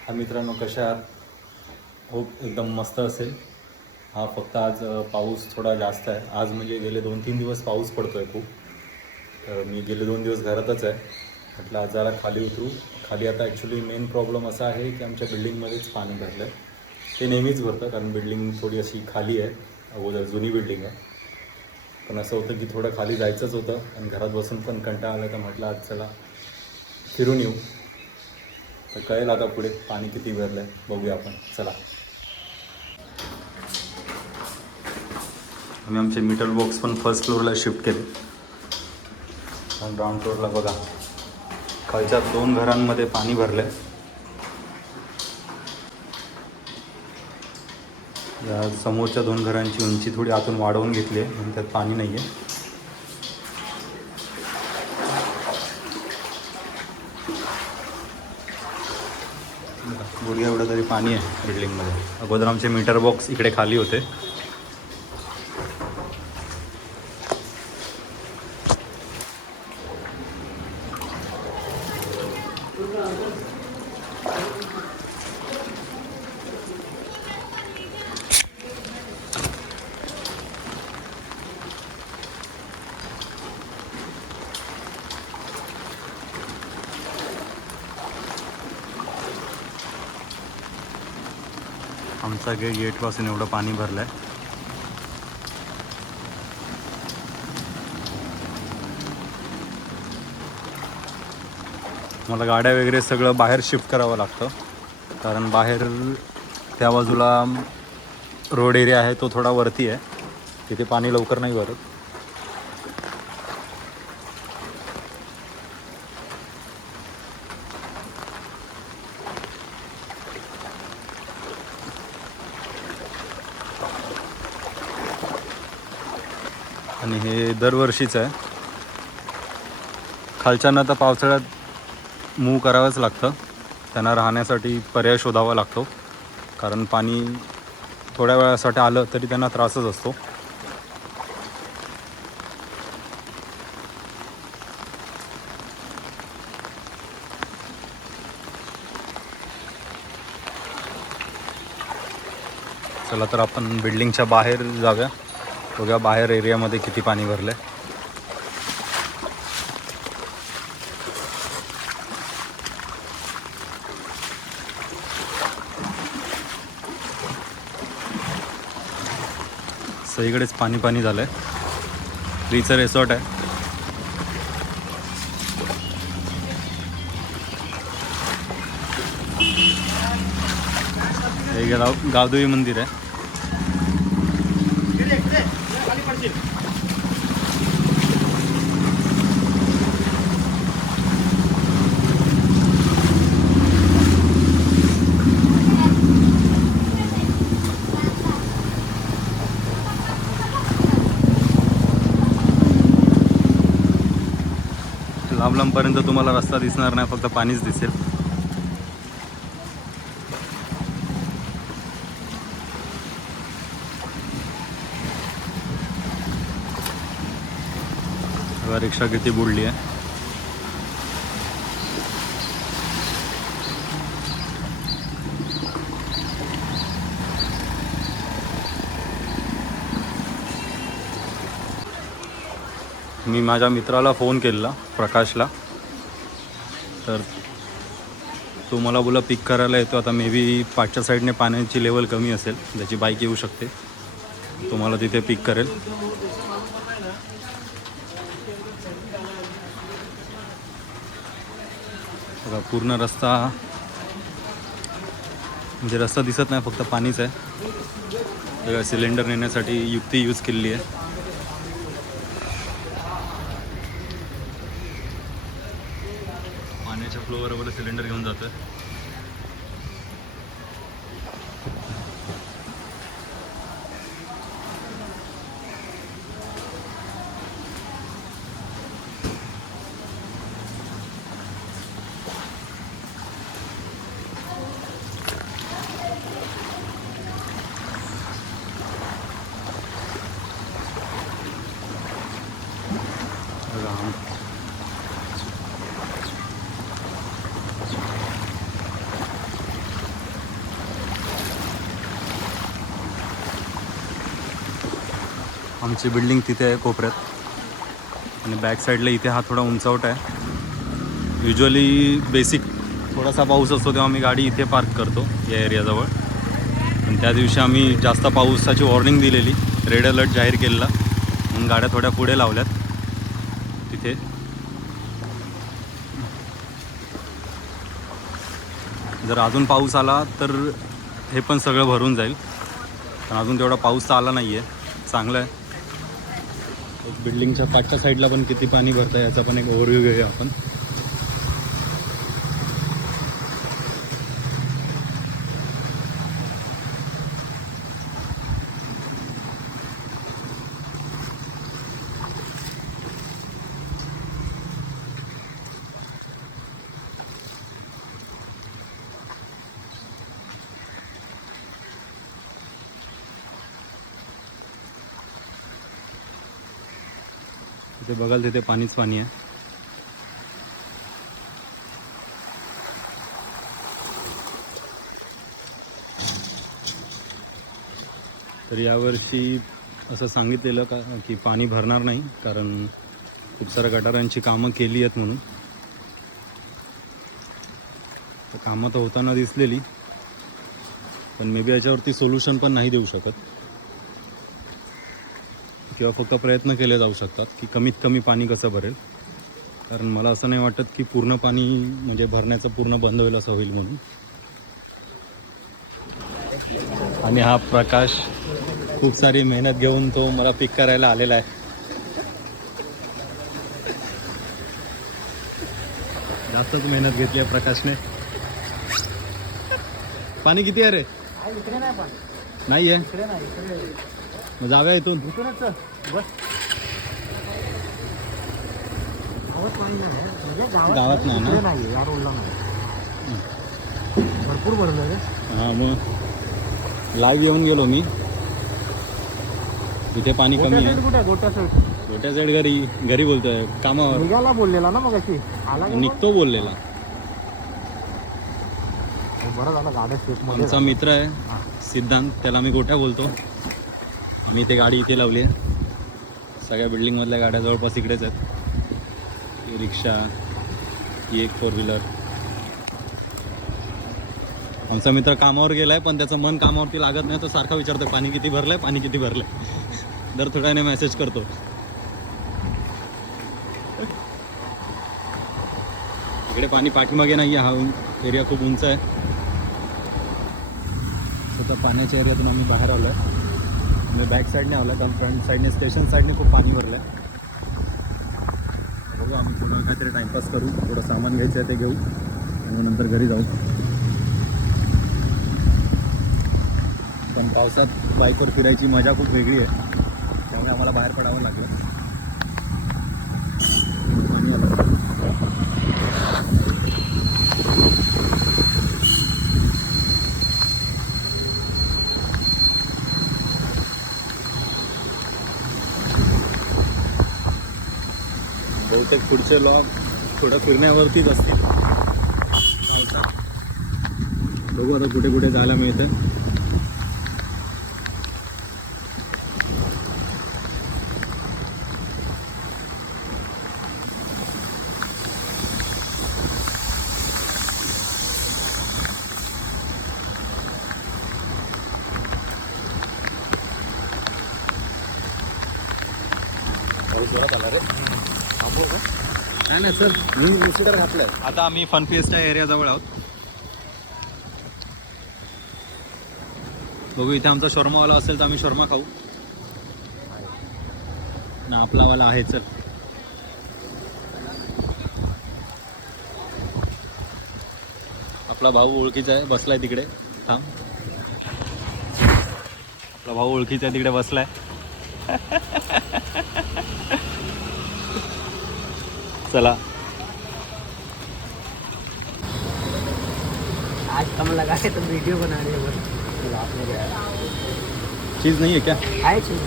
हा मित्रांनो, कशा आहात? खूप एकदम मस्त असेल. हा फक्त आज पाऊस थोडा जास्त आहे. आज म्हणजे गेले 2-3 दिवस पाऊस पडतो आहे खूप. तर मी गेले 2 दिवस घरातच आहे. म्हटलं आज जरा खाली उतरू. खाली आता ॲक्च्युली मेन प्रॉब्लेम असा आहे की आमच्या बिल्डिंगमध्येच पाणी भरलं आहे. ते नेहमीच भरतं कारण बिल्डिंग थोडी अशी खाली आहे. अगोदर जुनी बिल्डिंग आहे. पण असं होतं की थोडं खाली जायचंच होतं आणि घरात बसून पण कंटाळा आला, तर म्हटलं आज चला फिरून येऊ. तर कळेल आता पुढे पाणी किती भरलं आहे, बघूया आपण. चला. आम्ही आमचे मीटर बॉक्स पण फर्स्ट फ्लोअरला शिफ्ट केले आणि ग्राउंड फ्लोअरला बघा, खालच्या 2 घरांमध्ये पाणी भरलं आहे. या समोरच्या 2 घरांची उंची थोडी आतून वाढवून घेतली आहे आणि त्यात पाणी नाही आहे. गुडघ्या एवढं तरी पाणी आहे बिल्डिंगमध्ये. अगोदर आमचे मीटर बॉक्स इकडे खाली होते. आमचा गेटपासून एवढं पाणी भरलं आहे. मला गाड्या वगैरे सगळं बाहेर शिफ्ट करावं लागतं, कारण बाहेर त्या बाजूला रोड एरिया आहे, तो थोडा वरती आहे, तिथे पाणी लवकर नाही भरत. आणि हे दरवर्षीचं आहे. खालच्यांना तर पावसाळ्यात मूव्ह करावंच लागतं, त्यांना राहण्यासाठी पर्याय शोधावा लागतो, कारण पाणी थोड्या वेळासाठी आलं तरी त्यांना त्रासच असतो. चला तर आपण बिल्डिंगच्या बाहेर जाऊया, बघा बाहेर एरियामध्ये किती पाणी भरलं आहे. सगळीकडेच पाणी पाणी झालं आहे. फ्रीचं रिसॉर्ट आहे. हे गावदेवी मंदिर आहे. लांब लांबपर्यंत तुम्हाला रस्ता दिसणार नाही, फक्त पाणीच दिसेल. रिक्षा किती बुडली आहे. मी माझ्या मित्राला फोन केला, प्रकाशला, तर तो मला बोला पिक करायला येतो. आता मे बी पाठच्या साईडने पाण्याची लेवल कमी असेल, त्याची बाईक येऊ शकते, तो मला तिथे पिक करेल. बघा पूर्ण रस्ता, म्हणजे रस्ता दिसत नाही, फक्त पाणीच आहे. बघा सिलेंडर नेण्यासाठी युक्ती यूज केलेली आहे. पाण्याच्या फ्लोअरवर सिलेंडर घेऊन जातं. आमची बिल्डिंग तिथे आहे कोपऱ्यात आणि बॅक साईडला इथे हा थोडा उंचावट आहे. युजली बेसिक थोडासा पाऊस असतो तेव्हा आम्ही गाडी इथे पार्क करतो या एरियाजवळ. पण त्या दिवशी आम्ही जास्त पावसाची वॉर्निंग दिलेली, रेड अलर्ट जाहीर केलेला, म्हणून गाड्या थोड्या पुढे लावल्यात तिथे. जर अजून पाऊस आला तर हे पण सगळं भरून जाईल, पण अजून तेवढा पाऊस तर आला नाही आहे. चांगलं आहे. एक बिल्डिंगच्या पाठच्या साईडला पण किती पाणी भरतं आहे याचा पण एक ओव्हरव्ह्यू घेऊया आपण. तिथे बघाल तिथे पाणीच पाणी आहे. तर यावर्षी असं सांगितलेलं की पाणी भरणार नाही, कारण खूप साऱ्या गटारांची कामं केली आहेत म्हणून. तर कामं तर होताना दिसलेली, पण मे बी याच्यावरती सोल्युशन पण नाही देऊ शकत, किंवा फक्त प्रयत्न केले जाऊ शकतात की कमीत कमी पाणी कसं भरेल. कारण मला असं नाही वाटत की पूर्ण पाणी म्हणजे भरण्याचं पूर्ण बंद होईल असं होईल म्हणून. आणि हा प्रकाश खूप सारी मेहनत घेऊन तो मला पिक करायला आलेला आहे. जास्तच मेहनत घेतली आहे प्रकाशने. पाणी किती आहे रे? नाही आहे. मग जाऊया इथून. गावात नाही ना, भरपूर भरलं. हां मग लाईव्ह येऊन गेलो मी. इथे पाणी कमी आहे. कुठे गोट्या साईड? छोट्या साईड घरी बोलतोय, कामावर निघाला बोललेला ना मग अशी आला निघतो बोललेला. बरं झालं गाड्या सेफ मध्ये. आमचा मित्र आहे सिद्धांत, त्याला मी गोट्या बोलतो. आम्ही इथे गाडी इथे लावली आहे. सगळ्या बिल्डिंगमधल्या गाड्या जवळपास इकडेच आहेत. ही रिक्षा, ही एक 4 व्हीलर. आमचा मित्र कामावर गेला आहे, पण त्याचं मन कामावरती लागत नाही. तो सारखा विचारतो पाणी किती भरलं आहे, पाणी किती भरलं आहे. दर थोड्याने मेसेज करतो. इकडे पाणी पाठीमागे नाही आहे, हा एरिया खूप उंच आहे. स्वतः पाण्याच्या एरियातून आम्ही बाहेर आलो आहे. आम्ही बॅक साईडने आलो आहे, कारण फ्रंट साईडने स्टेशन साईडने खूप पाणी भरलं आहे. बघू, आम्ही थोडं काहीतरी टाईमपास करू, थोडं सामान घ्यायचं आहे ते घेऊ आणि नंतर घरी जाऊ. पण पावसात बाईकवर फिरायची मजा खूप वेगळी आहे, त्यामुळे आम्हाला बाहेर पडावं लागलं. बहुतेक पुढचे लॉग थोडं फिरण्यावरतीच असतील पावसात. बघू आता कुठे कुठे जायला मिळतं. नाही नाही सर, मी स्कूटर घातलं. आता आम्ही फनफेस्टच्या एरियाजवळ आहोत. बघू, इथे आमचा शॉर्मावाला असेल तर आम्ही शॉर्मा खाऊ ना. आपलावाला आहे. चल, आपला भाऊ ओळखीचा आहे, बसलाय तिकडे. थांब, आपला भाऊ ओळखीचा आहे, तिकडे बसलाय. चला. आज कम लगा है तो वीडियो बना रहे हैं. चीज़ नहीं है क्या? है चीज.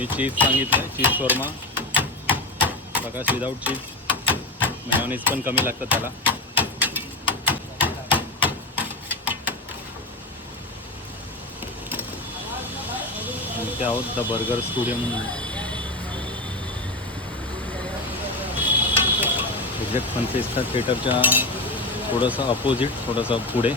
मी चीज सांगितलं, चीज शोरमा. प्रकाश विदाऊट चीज. मेयोनीज पण कमी लागतं त्याला. इथे आहोत द बर्गर स्टुडिओ म्हणून. एक्झॅक्ट फनफेस्टा थिएटरच्या थोडंसं अपोजिट, थोडंसं पुढे.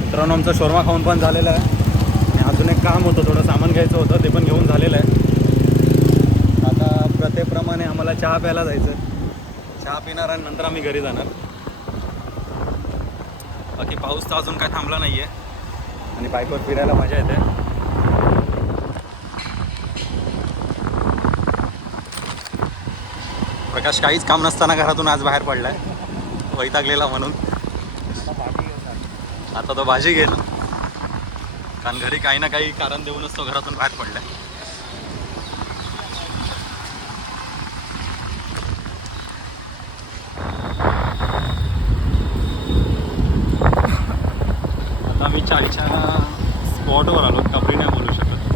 मित्रांनो, आमचा शोरमा खाऊन पण झालेला आहे आणि अजून एक काम होतं, थोडं सामान घ्यायचं होतं, ते पण घेऊन झालेलं आहे. आता प्रथेप्रमाणे आम्हाला चहा प्यायला जायचं. चहा पिणार आणि नंतर आम्ही घरी जाणार. बाकी पाऊस तर अजून काय थांबला नाही आहे आणि बाईकवर फिरायला मजा येते. प्रकाश काहीच काम नसताना घरातून आज बाहेर पडलाय, वैतागलेला म्हणून. आता तो भाजी घेईल, कारण घरी काही ना काही कारण देऊनच तो घरातून बाहेर पडलाय. आता आम्ही चाळीच्या स्पॉटवर आलो, कपरी नाही बोलू शकत.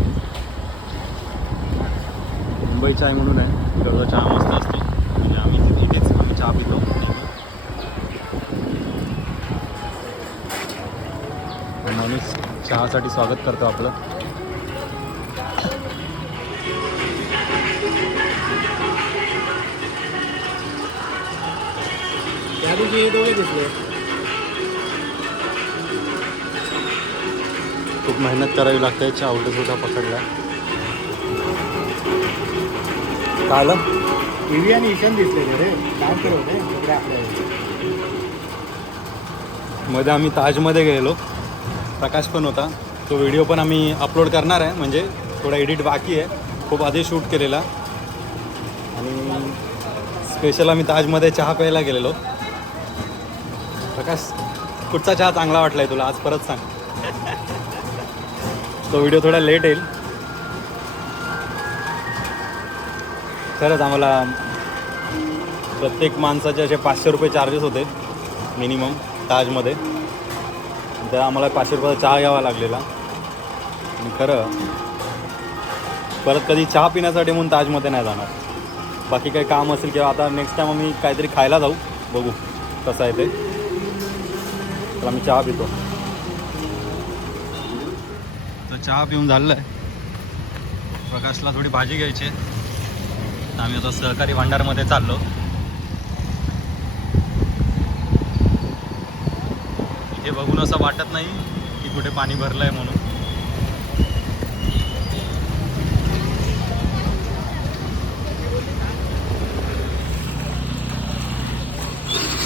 मुंबई चाय म्हणून आहे, तिकडचा चहा मस्त असतो. म्हणजे आम्ही इथेच चहा पितो. माणूस चहासाठी स्वागत करतो आपलं. त्या दिवशी हे दोघे दिसले. खूप मेहनत करावी लागते. चहा उलटा सुद्धा पकडला. काय आलं? ईव्ही आणि ईशान दिसले रे. काय करत होते सगळे आपल्या. मध्ये आम्ही ताजमध्ये गेलो, प्रकाश पण होता. तो व्हिडिओ पण आम्ही अपलोड करणार आहे, म्हणजे थोडा एडिट बाकी आहे. खूप आधी शूट केलेला. आणि स्पेशल आम्ही ताजमध्ये चहा प्यायला गेलेलो. प्रकाश, कुठचा चहा चांगला वाटला आहे तुला आज? परत सांग. तो व्हिडिओ थोडा लेट येईल. खरंच आम्हाला प्रत्येक माणसाचे असे 500 रुपये चार्जेस होते मिनिमम ताजमध्ये. त्या आम्हाला 500 रुपयाचा चहा घ्यावा लागलेला. आणि खरं परत कधी चहा पिण्यासाठी म्हणून ताजमध्ये नाही जाणार. बाकी काही काम असेल किंवा आता नेक्स्ट टाईम आम्ही काहीतरी खायला जाऊ, बघू कसं आहे ते. तर आम्ही चहा पितो. तर चहा पिऊन झालेलं आहे. प्रकाशला थोडी भाजी घ्यायची आहे. तर आम्ही आता सहकारी भांडारमध्ये चाललो. इथे बघून असं वाटत नाही की कुठे पाणी भरलं आहे म्हणून.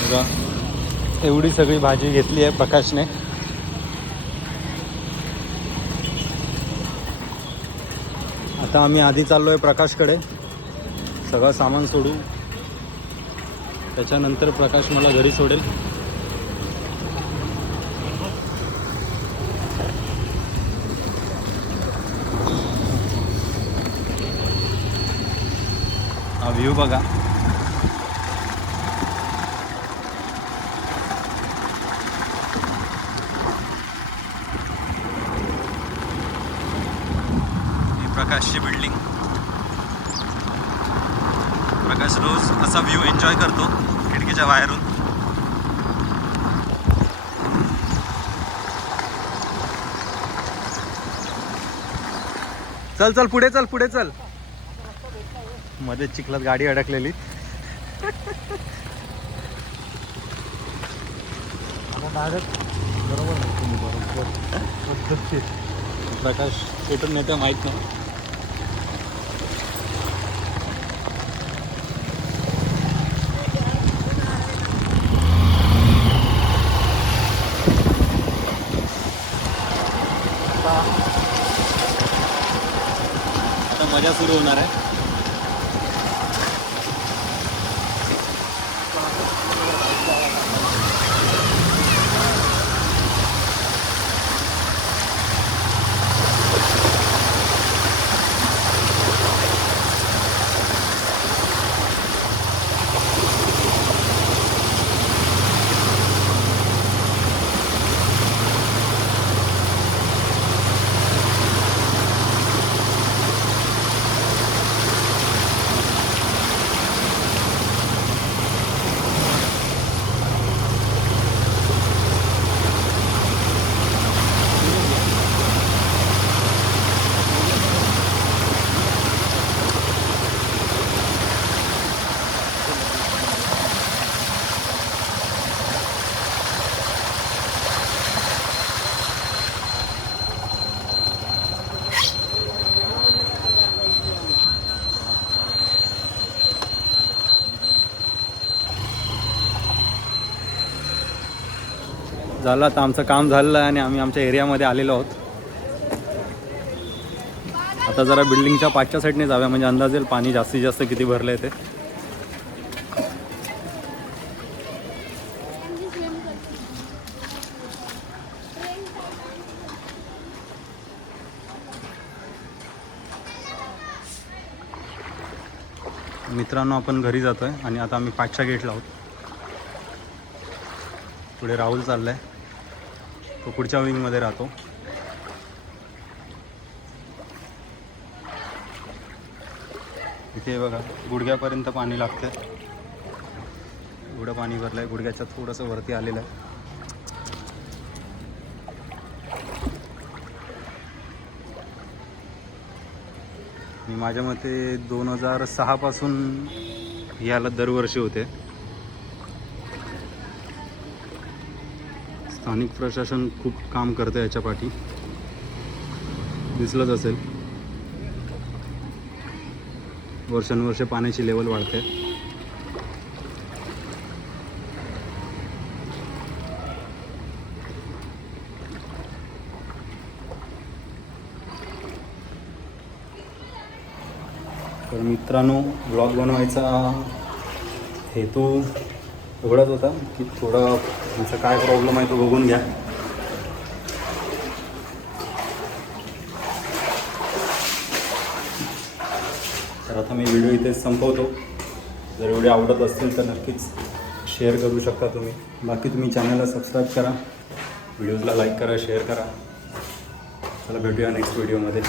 बघा, एवढी सगळी भाजी घेतली आहे प्रकाशने. आता आम्ही आधी चाललो आहे प्रकाशकडे. सगळं सामान सोडू, त्याच्यानंतर प्रकाश मला घरी सोडेल. हा व्ह्यू बघा. ही प्रकाशची बिल्डिंग. प्रकाश रोज असा व्ह्यू एन्जॉय करतो खिडकीच्या बाहेरून. चल चल पुढे चल, पुढे चल. मध्ये चिखलात गाडी अडकलेली. डायरेक्ट बरोबर नाही तुम्ही, बरोबर. प्रकाश कुठून नेते माहीत नाही. आता मजा सुरू होणार आहे. झालं आता आमचं काम झालेलं आहे आणि आम्ही आमच्या एरियामध्ये आलेलो आहोत. आता जरा बिल्डिंगच्या पाचच्या साईडने जाऊया म्हणजे अंदाज येईल पाणी जास्तीत जास्त किती भरलं आहे ते. मित्रांनो आपण घरी जातो आहे आणि आता आम्ही पाचच्या गेटला आहोत. पुढे राहुल चालला आहे, तो पुढच्या विंगमध्ये राहतो. इथे बघा गुडघ्यापर्यंत पाणी लागतं. एवढं पाणी भरलं आहे, गुडघ्याच्या थोडंसं वरती आलेलं आहे. मी माझ्या मते 2006 पासून ही हालत दरवर्षी होते. स्थानिक प्रशासन खूप काम करतं याच्या पाठी, दिसलंच असेल. वर्षानुवर्ष पाण्याची लेवल वाढते. तर मित्रांनो ब्लॉग बनवायचा हेतू एवढाच होता की थोडा आमचा काय प्रॉब्लेम आहे तो बघून घ्या. तर आता मी व्हिडिओ इथे संपवतो. जर व्हिडिओ आवडत असतील तर नक्कीच शेअर करू शकता तुम्ही. बाकी तुम्ही चॅनलला सबस्क्राईब करा, व्हिडिओजला लाईक करा, शेअर करा. चला भेटूया नेक्स्ट व्हिडिओमध्ये.